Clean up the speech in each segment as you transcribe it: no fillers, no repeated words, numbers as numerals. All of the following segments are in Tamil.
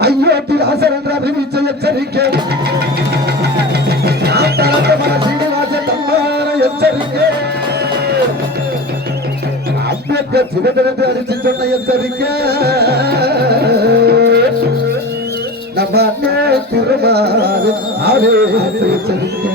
ஐயோட்டில் ஆசர் என்ற அறிவிச்சை எச்சரிக்கை நான் தரத்த மன சீனிவாச தம்மான எச்சரிக்கை அம்பேத்கர் சிவதரத்தை அடிச்சு சொன்ன எச்சரிக்கை நம்ம அண்ணே திருமாறு ஆரே எச்சரிக்கை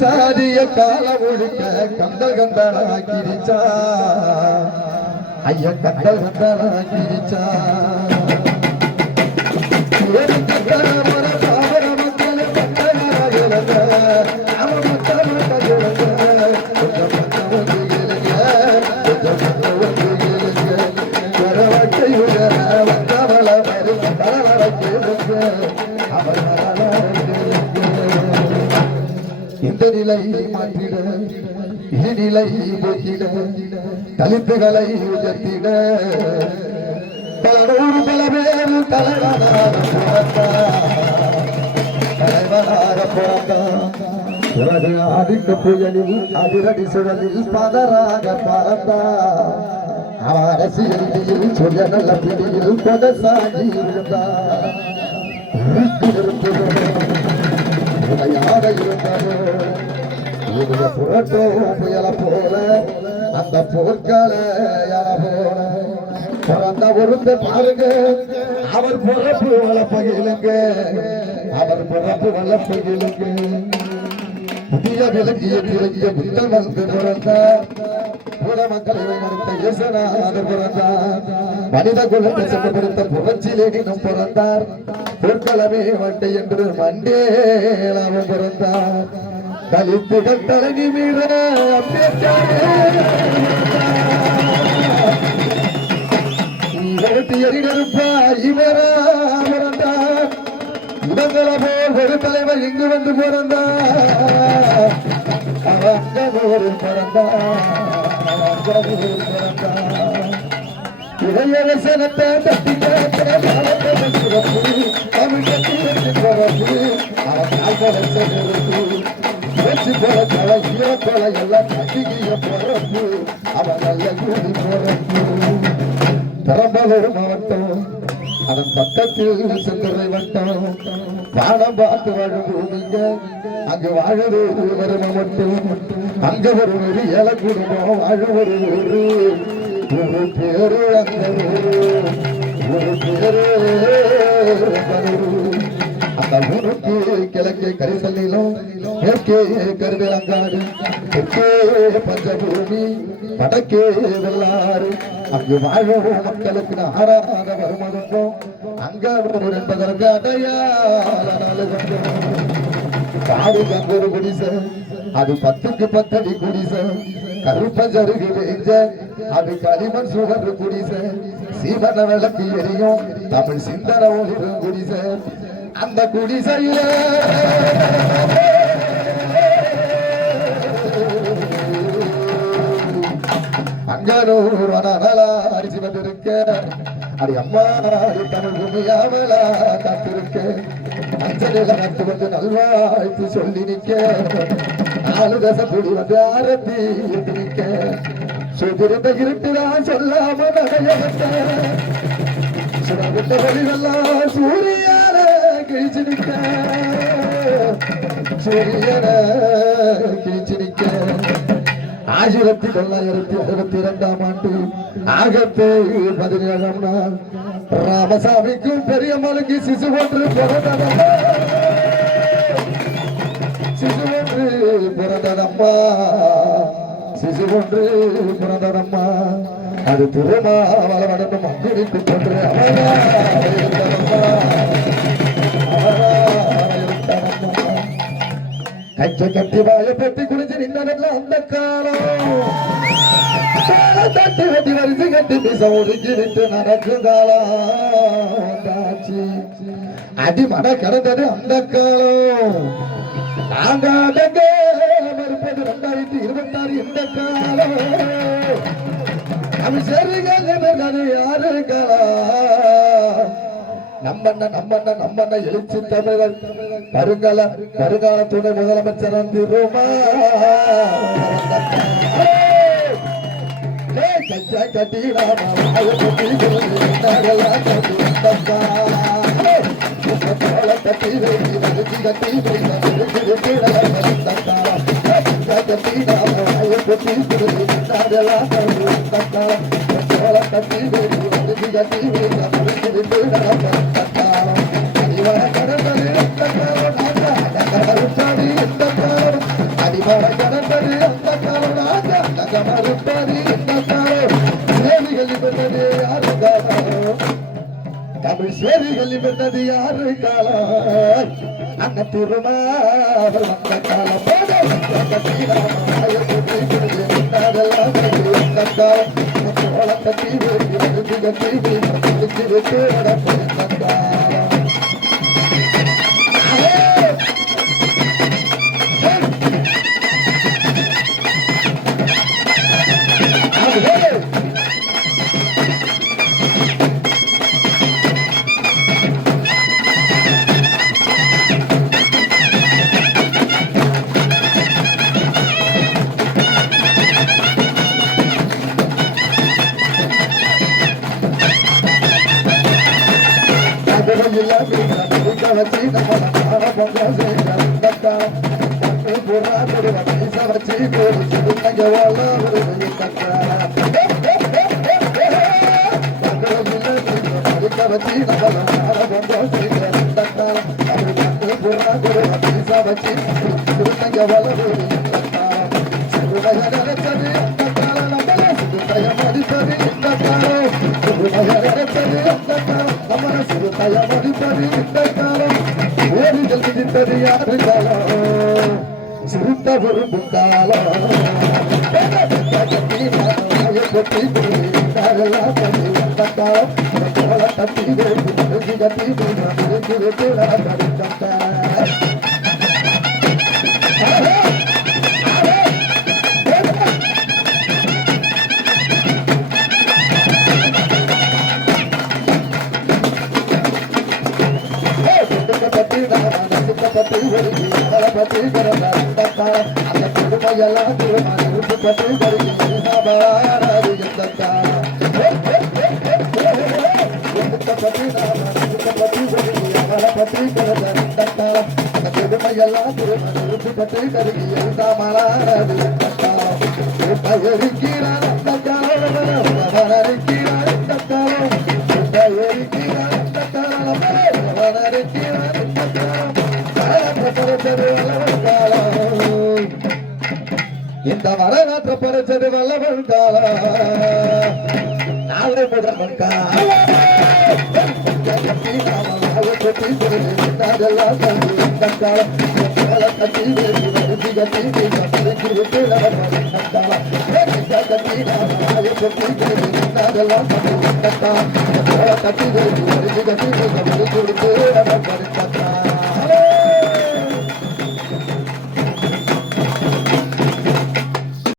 சாதிய கால ஒழுக்க கந்தல் கந்தனாக்கிரிச்சா ஐயா கந்தல் கந்தனாக்கிரிச்சா இந்த நிலை மாற்றிட இந்நிலை போக்கிட தலித்துகளை உயர்த்திட பல நூறு பல பேர் தலைவனாக பிறந்தான் பிறகு ஆதிக்க புயலில் அதிரடி சுழலில் பதராக பறந்தான் அவன் அரசியல் சுயநல பிடியில் கொடசாகி இருந்தார் இருந்தாரோ இவங்க புரட்டோ புயல போல அந்த போர்க்கால போல பிறந்த ஒருத்த பாருங்க அவர் பிறப்பு வளப்பகிலுங்க அவர் பிறப்பு வளப்பகிலுங்க புதிய விலகிய திறகிய புத்தம் வந்து பிறந்தார் புற மக்களை நடத்த இயேசுநாத பிறந்தார் மனித குலத்தை சென்றப்படுத்த புரட்சியிலேனும் பிறந்தார் பொற்களமே வட்டை என்று மண்டேலாவும் பிறந்தார் தலித்துகள் தலைவி மீற எறிநெருப்பார் இவரா பிறந்தார் இவங்கள போல் ஒரு தலைவர் இங்கு வந்து பிறந்தார் அவங்கூரில் பிறந்தார் இளையரசனத்தை தட்டி பேச்சு போல தலை ஈர போல எல்லாம் கட்டிக்கிய பிறப்பு அவன் நல்ல கூடி பிறப்பு பெரம்பலூர் மாவட்டம் அதன் பக்கத்தில் செந்தரை வட்டம் வானம் பார்த்து வாழும் பூமிங்க அங்கு வாழது வரும மட்டும் அங்க ஒரு ஊரு ஏல குடும்பம் வாழ ஒரு ஊரு ஒரு பேரு அந்த ஒரு பேரு அந்த ஊருக்கு கிழக்கே கரிசல்லிலும் மேற்கே கருவேலங்காடு தெற்கே பஞ்சபூமி வடக்கே வெள்ளாறு அங்கு வாழும் மக்களுக்கு ஆறாத வருமானம் அங்க என்பதற்கு அடையாள காடு கங்கொரு குடிசை அது 10க்கு 10 அடி குடிசை கருப்பஞ்சருகு வேஞ்ச அது களிமண் சுகர் குடிசை சீமன விளக்கு எரியும் தமிழ் சிந்தன ஒளிரும் குடிசை அந்த குடிசையில அங்கனூர் அரிசி வந்திருக்க அடி அம்மா தமிழ் பூமியாவலா காத்திருக்க அஞ்சலில நட்டு வந்து நல்வாழ்த்து சொல்லி நிக்க 4 தசை குடி வந்து ஆரத்தி நிக்க சுதிருந்த இருட்டுதான் சொல்லாம நகையத்த சுடவிட்ட வழிவெல்லாம் சூரியால கிழிச்சு நிக்க சூரியன கிழிச்சு நிக்க 1962ஆம் ஆண்டு ஆகத்து 17ஆம் நாள் ராமசாமிக்கும் பெரியம்மனுக்கு சிசு ஒன்று பிறந்ததம்மா சிசு ஒன்று பிறந்ததம்மா சிசு ஒன்று பிறந்ததம்மா அது திருமாவளவனும் அங்கிருக்கு கொன்று கச்சை கட்டி வாய பெட்டி குடிச்சு நின்னதெல்லாம் அந்த காலம் தட்டி வெட்டி வரிசை கட்டி பிச ஒதுக்கி விட்டு நடக்கும் காலம் அடிமட கிடந்தது அந்த காலம் நாங்க அடங்க மறுப்பது 2026 இந்த காலம் அது சரிகள் யாரு காலம் நம்மண்ண எழுச்சி தமிழர் வருங்கால துணை முதலமைச்சர் திருமா கட்டி தமிழ் சேரிகள் பெற்றது யாரு காலம் அங்க திருமாவர் வந்த காலம் வச்சு நம்மள காண பொங்க செய்யறா பூரா கொடுவ பைச வச்சு போடு சுடுங்க வாழ ஒரு வச்சு நம்மள காண பொங்க செய்யறா பூரா கொடுவ பைச வச்சு சுடுங்க வாழ ஒரு சிறுத்த விரும்பும் காலம் தட்டி பத்தி வருகி பத்தி அந்த குடுமையெல்லாம் திருமணி பற்றி வருகி சபாராது பத்தி பத்தி வருகி பத்தி அந்த குடுமையெல்லாம் திருமணி பற்றி கருகி சமாராது இருக்கிறார் இந்த வரலாற்று படைச்சது வல்லவன் காலம் நாளை முதல்வன் காலம் கட்டி